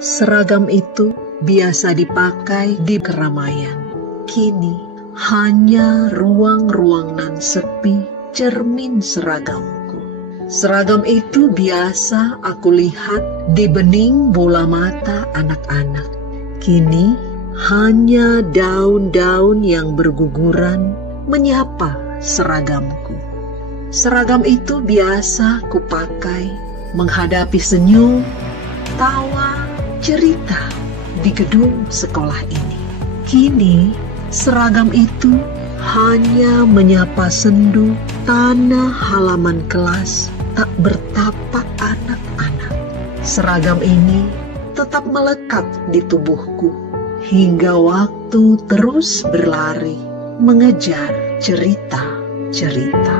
Seragam itu biasa dipakai di keramaian. Kini hanya ruang-ruang nan sepi cermin seragamku. Seragam itu biasa aku lihat di bening bola mata anak-anak. Kini hanya daun-daun yang berguguran menyapa seragamku. Seragam itu biasa kupakai menghadapi senyum, tawa, cerita di gedung sekolah ini. Kini seragam itu hanya menyapa sendu tanah halaman kelas tak bertapak anak-anak. Seragam ini tetap melekat di tubuhku hingga waktu terus berlari mengejar cerita-cerita.